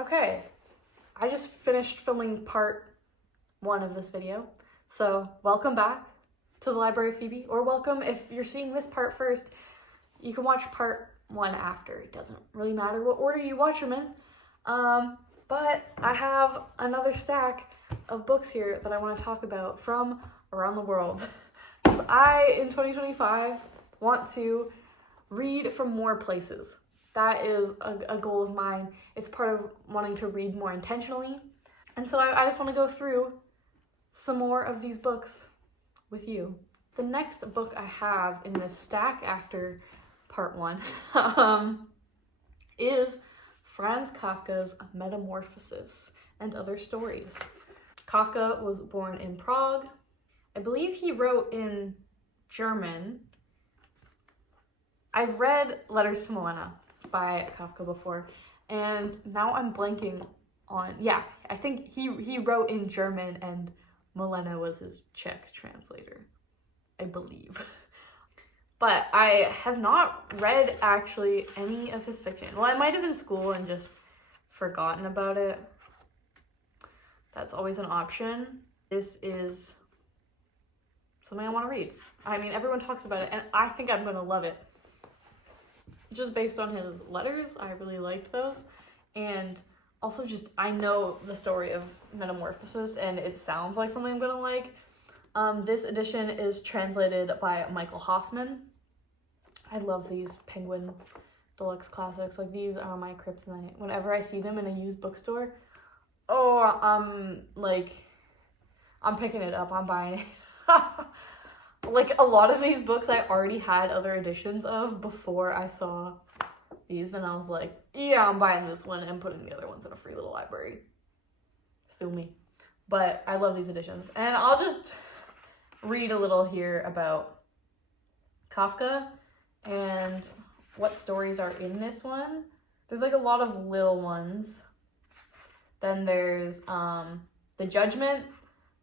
Okay, I just finished filming part 1 of this video, so welcome back to the Library of Phoebe, or welcome if you're seeing this part first. You can watch part 1 after. It doesn't really matter what order you watch them in. But I have another stack of books here that I want to talk about from around the world. Because I, in 2025, want to read from more places. That is a goal of mine. It's part of wanting to read more intentionally. And so I just want to go through some more of these books with you. The next book I have in this stack after part 1 is Franz Kafka's Metamorphosis and Other Stories. Kafka was born in Prague. I believe he wrote in German. I've read Letters to Milena by Kafka before, and now I'm blanking on, I think he wrote in German and Milena was his Czech translator, I believe. But I have not read actually any of his fiction. Well, I might have in school and just forgotten about it. That's always an option. This is something I want to read. I mean, everyone talks about it, and I think I'm going to love it. Just based on his letters, I really liked those. And also just, I know the story of Metamorphosis, and it sounds like something I'm going to like. This edition is translated by Michael Hoffman. I love these Penguin Deluxe Classics. Like, these are my kryptonite. Whenever I see them in a used bookstore, I'm picking it up, I'm buying it. Like, a lot of these books I already had other editions of before I saw these, and I was like, yeah, I'm buying this one and putting the other ones in a free little library. Sue me. But I love these editions. And I'll just read a little here about Kafka and what stories are in this one. There's like a lot of little ones. Then there's The Judgment,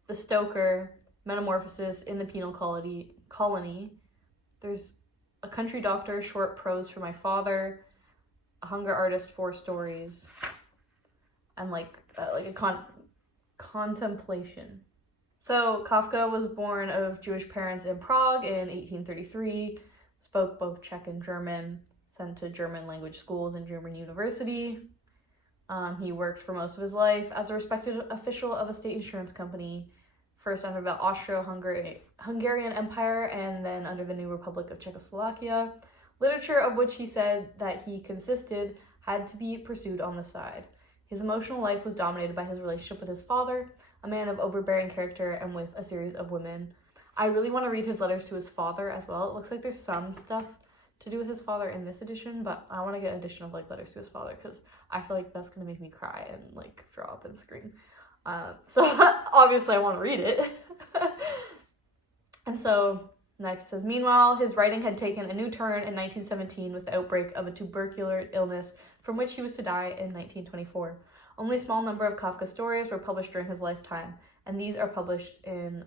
The Stoker, Metamorphosis, In the Penal Colony. There's A Country Doctor, Short Prose for My Father, A Hunger Artist, 4 stories, and like a contemplation. So Kafka was born of Jewish parents in Prague in 1833, spoke both Czech and German, sent to German language schools and German university. He worked for most of his life as a respected official of a state insurance company, first under the Austro-Hungarian Empire and then under the new Republic of Czechoslovakia. Literature of which he said that he consisted had to be pursued on the side. His emotional life was dominated by his relationship with his father, a man of overbearing character, and with a series of women. I really want to read his letters to his father as well. It looks like there's some stuff to do with his father in this edition, but I want to get an edition of like letters to his father because I feel like that's going to make me cry and like throw up and scream. So obviously I want to read it. And so next says, meanwhile, his writing had taken a new turn in 1917 with the outbreak of a tubercular illness from which he was to die in 1924. Only a small number of Kafka's stories were published during his lifetime, and these are published in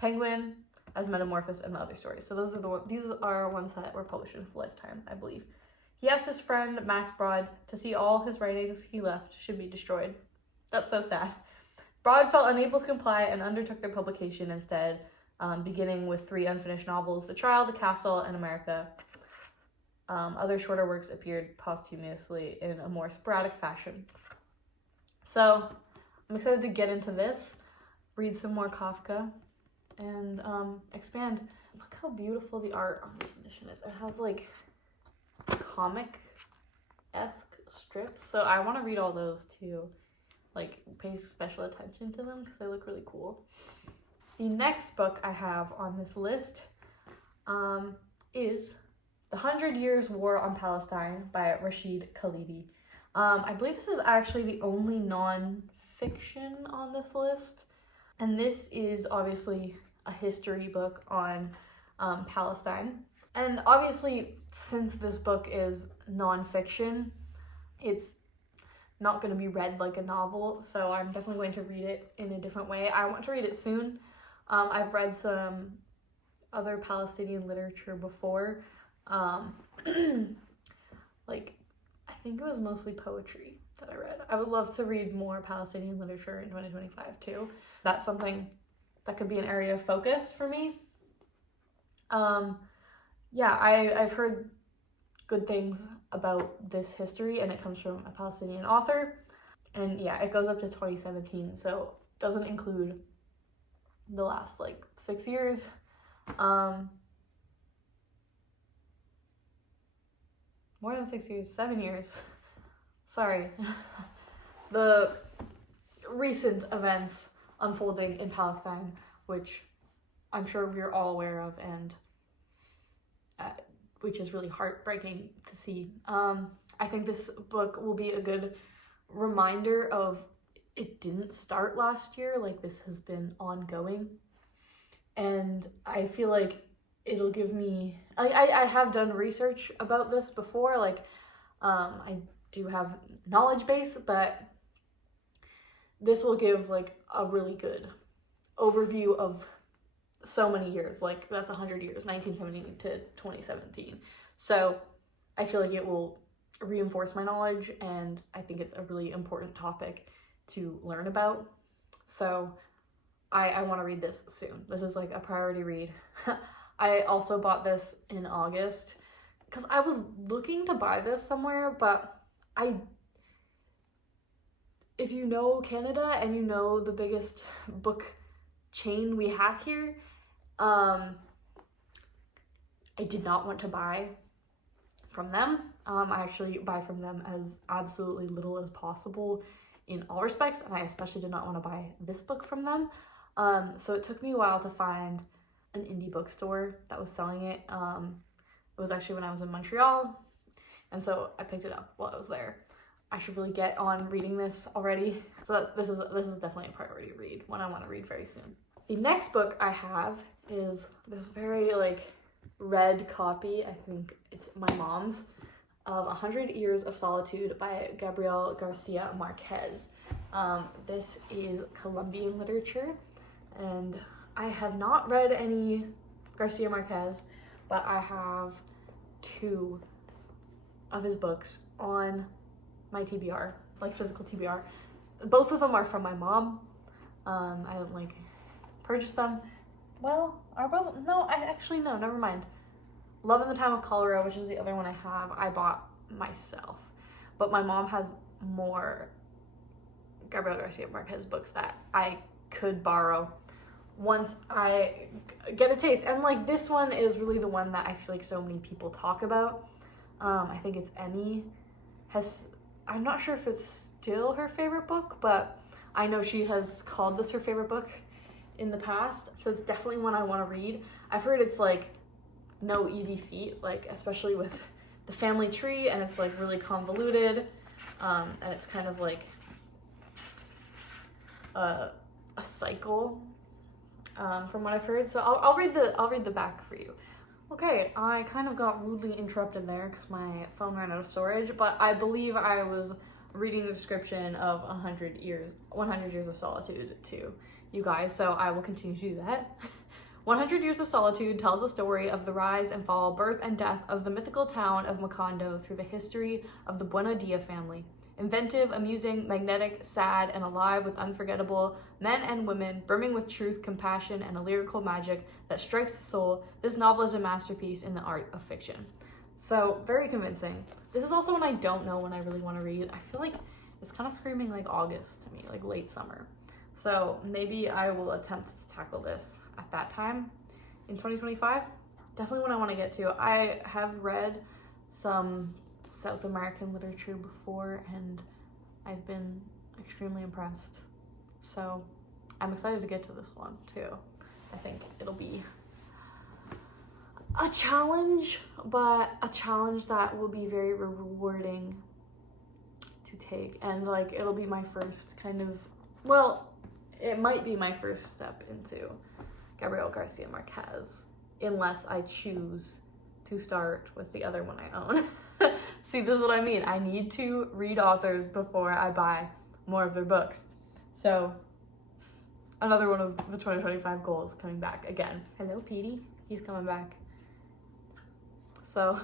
Penguin as Metamorphosis and the Other Stories. So these are ones that were published in his lifetime, I believe. He asked his friend Max Brod to see all his writings he left should be destroyed. That's so sad. Brod felt unable to comply and undertook their publication instead, beginning with 3 unfinished novels, The Trial, The Castle, and America. Other shorter works appeared posthumously in a more sporadic fashion. So I'm excited to get into this, read some more Kafka, and expand. Look how beautiful the art on this edition is. It has like comic-esque strips, so I want to read all those too. Like, pay special attention to them because they look really cool. The next book I have on this list is The 100 Years' War on Palestine by Rashid Khalidi. I believe this is actually the only non-fiction on this list. And this is obviously a history book on Palestine. And obviously, since this book is non-fiction, it's not going to be read like a novel, so I'm definitely going to read it in a different way. I want to read it soon. I've read some other Palestinian literature before, like I think it was mostly poetry that I read. I would love to read more Palestinian literature in 2025 too. That's something that could be an area of focus for me. Yeah, I've heard good things about this history, and it comes from a Palestinian author. And yeah, it goes up to 2017, so doesn't include the last like 6 years. More than 6 years, 7 years. Sorry. The recent events unfolding in Palestine, which I'm sure we're all aware of, and which is really heartbreaking to see. I think this book will be a good reminder of it didn't start last year, like this has been ongoing. And I feel like it'll give me, I have done research about this before, like I do have knowledge base, but this will give like a really good overview of so many years, like that's 100 years, 1970 to 2017. So I feel like it will reinforce my knowledge, and I think it's a really important topic to learn about. So I want to read this soon. This is like a priority read. I also bought this in August because I was looking to buy this somewhere, but if you know Canada and you know the biggest book chain we have here, I did not want to buy from them. I actually buy from them as absolutely little as possible in all respects, and I especially did not want to buy this book from them. So it took me a while to find an indie bookstore that was selling it. It was actually when I was in Montreal, and so I picked it up while I was there. I should really get on reading this already. So this is definitely a priority read, one I want to read very soon. The next book I have is this very like red copy, I think it's my mom's, of 100 Years of Solitude by Gabriel García Márquez. This is Colombian literature, and I have not read any García Márquez, but I have 2 of his books on my TBR, like physical TBR. Both of them are from my mom. I don't like purchase them. Well, are both? No, no, never mind. Love in the Time of Cholera, which is the other one I have, I bought myself. But my mom has more Gabriel García Márquez books that I could borrow once I get a taste. And like this one is really the one that I feel like so many people talk about. I think it's Emmy I'm not sure if it's still her favorite book, but I know she has called this her favorite book in the past. So it's definitely one I want to read. I've heard it's like no easy feat, like especially with the family tree, and it's like really convoluted, and it's kind of like a cycle, from what I've heard. So I'll read the back for you. Okay, I kind of got rudely interrupted there because my phone ran out of storage, but I believe I was reading the description of 100 Years of Solitude to you guys, so I will continue to do that. 100 Years of Solitude tells the story of the rise and fall, birth and death of the mythical town of Macondo through the history of the Buendia family. Inventive, amusing, magnetic, sad, and alive with unforgettable men and women, brimming with truth, compassion, and a lyrical magic that strikes the soul, this novel is a masterpiece in the art of fiction. So, very convincing. This is also one I don't know when I really want to read. I feel like it's kind of screaming like August to me, like late summer. So maybe I will attempt to tackle this at that time in 2025. Definitely one I want to get to. I have read some South American literature before, and I've been extremely impressed. So I'm excited to get to this one too. I think it'll be a challenge, but a challenge that will be very rewarding to take. And like, it'll be my first kind of, well, it might be my first step into Gabriel García Márquez, unless I choose to start with the other one I own. See, this is what I mean. I need to read authors before I buy more of their books. So, another one of the 2025 goals coming back again. Hello, Petey. He's coming back. So,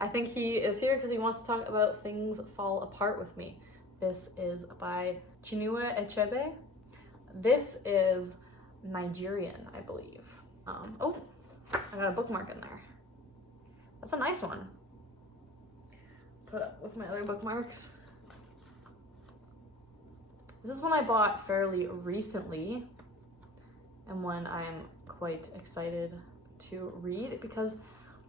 I think he is here because he wants to talk about Things Fall Apart with me. This is by Chinua Achebe. This is Nigerian, I believe. Oh, I got a bookmark in there. That's a nice one. Put up with my other bookmarks. This is one I bought fairly recently, and one I'm quite excited to read because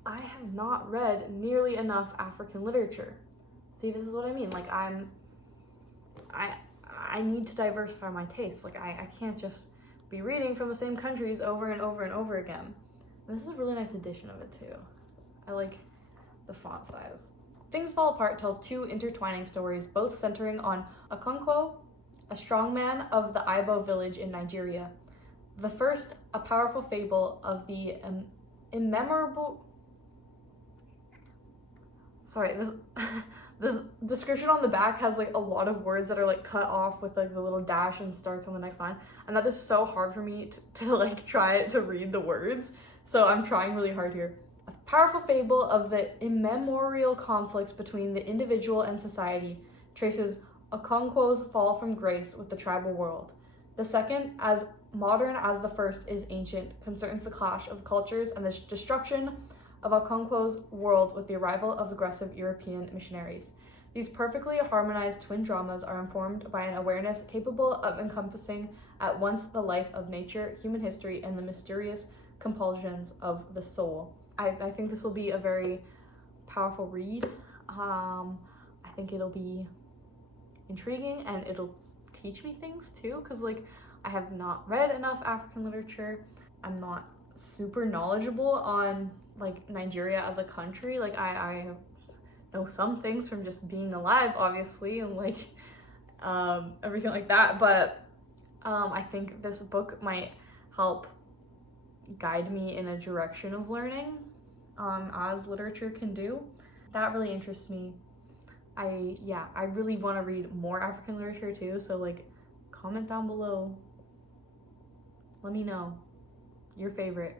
I have not read nearly enough African literature. See, this is what I mean. Like, I need to diversify my tastes. Like, I can't just be reading from the same countries over and over and over again. And this is a really nice edition of it too. I like the font size. Things Fall Apart tells two intertwining stories, both centering on Okonkwo, a strongman of the Ibo village in Nigeria. The first, a powerful fable of the immemorable... Sorry, this description on the back has like a lot of words that are like cut off with like the little dash and starts on the next line. And that is so hard for me to like try to read the words. So I'm trying really hard here. A powerful fable of the immemorial conflict between the individual and society traces Okonkwo's fall from grace with the tribal world. The second, as modern as the first is ancient, concerns the clash of cultures and the destruction of Okonkwo's world with the arrival of aggressive European missionaries. These perfectly harmonized twin dramas are informed by an awareness capable of encompassing at once the life of nature, human history, and the mysterious compulsions of the soul. I think this will be a very powerful read. I think it'll be intriguing and it'll teach me things too, because like I have not read enough African literature. I'm not super knowledgeable on like Nigeria as a country. Like I know some things from just being alive, obviously, and like everything like that, but I think this book might help guide me in a direction of learning, as literature can do. That really interests me. I really want to read more African literature too, so like comment down below. Let me know your favorite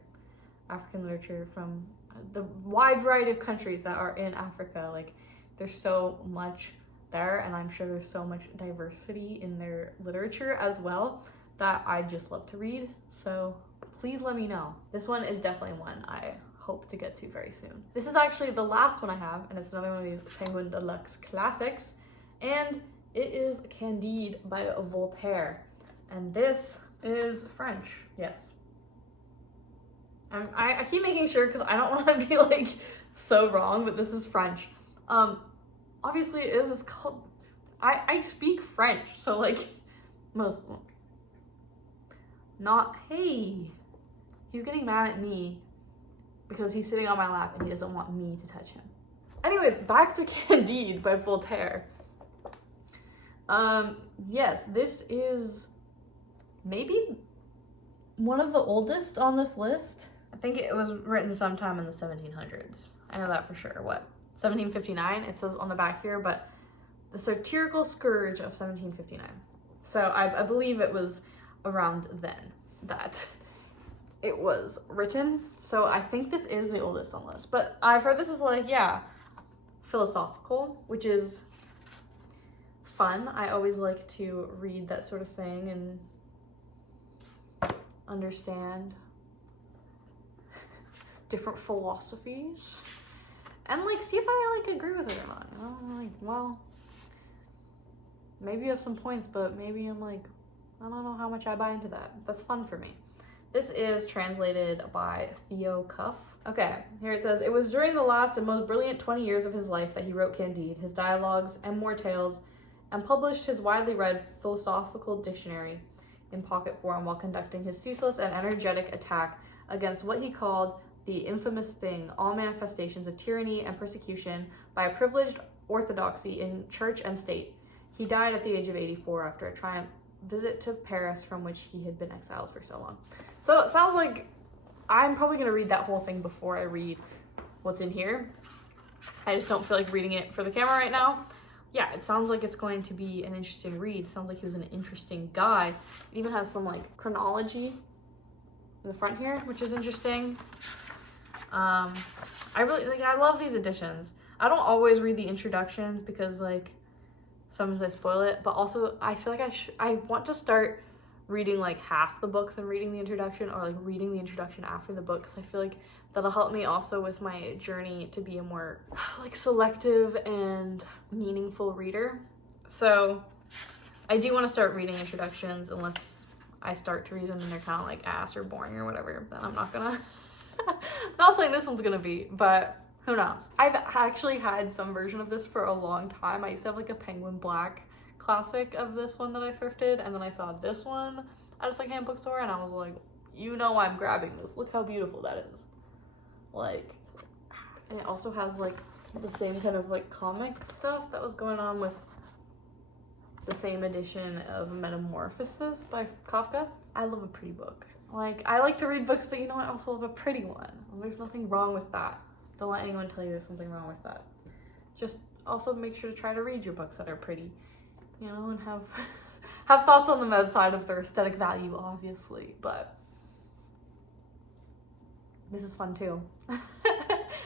African literature from the wide variety of countries that are in Africa. Like, there's so much there, and I'm sure there's so much diversity in their literature as well that I just love to read. So please let me know. This one is definitely one I hope to get to very soon. This is actually the last one I have, and it's another one of these Penguin Deluxe classics, and it is Candide by Voltaire, and this is French. Yes. I keep making sure because I don't want to be like so wrong, but this is French. Obviously it is. It's called. I speak French, so like most. Not hey. He's getting mad at me because he's sitting on my lap and he doesn't want me to touch him. Anyways, back to Candide by Voltaire. Yes, this is maybe one of the oldest on this list. I think it was written sometime in the 1700s. I know that for sure. What? 1759, it says on the back here, but the satirical scourge of 1759. So I believe it was around then that it was written. So I think this is the oldest on the list. But I've heard this is like, yeah, philosophical, which is fun. I always like to read that sort of thing and understand different philosophies and like see if I like agree with it or not. I'm like, well, maybe you have some points, but maybe I'm like, I don't know how much I buy into that. That's fun for me. This is translated by Theo Cuff. Okay, here it says, it was during the last and most brilliant 20 years of his life that he wrote Candide, his dialogues and more tales, and published his widely read philosophical dictionary in pocket form while conducting his ceaseless and energetic attack against what he called the infamous thing, all manifestations of tyranny and persecution by a privileged orthodoxy in church and state. He died at the age of 84 after a triumph visit to Paris from which he had been exiled for so long. So it sounds like I'm probably going to read that whole thing before I read what's in here. I just don't feel like reading it for the camera right now. Yeah, it sounds like it's going to be an interesting read. It sounds like he was an interesting guy. It even has some like chronology in the front here, which is interesting. I love these editions. I don't always read the introductions because like sometimes I spoil it, but also I feel like I want to start reading like half the books and reading the introduction, or like reading the introduction after the book, because I feel like that'll help me also with my journey to be a more like selective and meaningful reader. So I do want to start reading introductions, unless I start to read them and they're kind of like ass or boring or whatever, then I'm not gonna not saying this one's gonna be, but who knows. I've actually had some version of this for a long time. I used to have like a Penguin Black classic of this one that I thrifted, and then I saw this one at a secondhand bookstore and I was like, you know, I'm grabbing this. Look how beautiful that is. Like, and it also has like the same kind of like comic stuff that was going on with the same edition of Metamorphosis by Kafka. I love a pretty book. Like, I like to read books, but you know what? I also love a pretty one. And there's nothing wrong with that. Don't let anyone tell you there's something wrong with that. Just also make sure to try to read your books that are pretty, you know, and have thoughts on them outside of their aesthetic value, obviously, but this is fun too.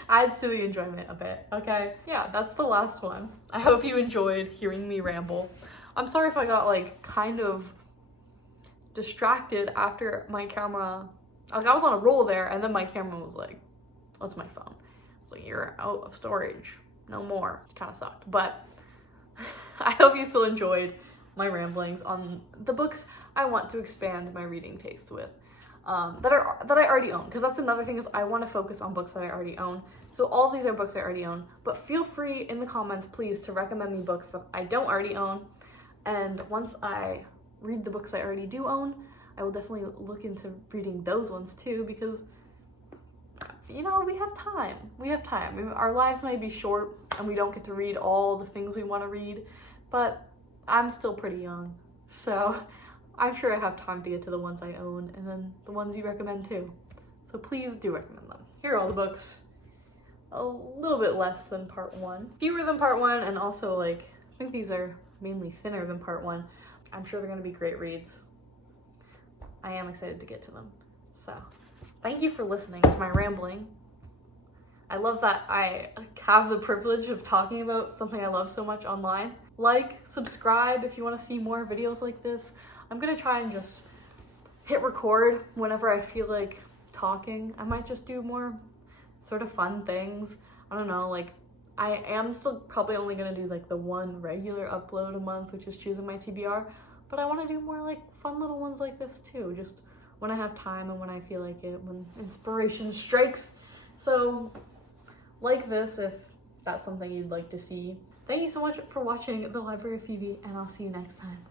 Adds to the enjoyment a bit, okay? Yeah, that's the last one. I hope you enjoyed hearing me ramble. I'm sorry if I got like kind of distracted after my camera, like I was on a roll there and then my camera was like, what's my phone? It's like, you're out of storage, no more. It kind of sucked, but I hope you still enjoyed my ramblings on the books I want to expand my reading taste with, that I already own, because that's another thing, is I want to focus on books that I already own. So all of these are books I already own, but feel free in the comments, please, to recommend me books that I don't already own. And once I read the books I already do own, I will definitely look into reading those ones too, because, you know, we have time. We have time. I mean, our lives might be short and we don't get to read all the things we want to read, but I'm still pretty young, so I'm sure I have time to get to the ones I own, and then the ones you recommend too. So please do recommend them. Here are all the books. A little bit less than part one. Fewer than part one, and also like, I think these are mainly thinner than part one. I'm sure they're gonna be great reads. I am excited to get to them. So, thank you for listening to my rambling. I love that I have the privilege of talking about something I love so much online. Like, subscribe if you want to see more videos like this. I'm gonna try and just hit record whenever I feel like talking. I might just do more sort of fun things. I don't know, like, I am still probably only gonna do like the one regular upload a month, which is choosing my TBR, but I want to do more like fun little ones like this too, just when I have time and when I feel like it, when inspiration strikes. So like this if that's something you'd like to see. Thank you so much for watching The Library of Phoebe, and I'll see you next time.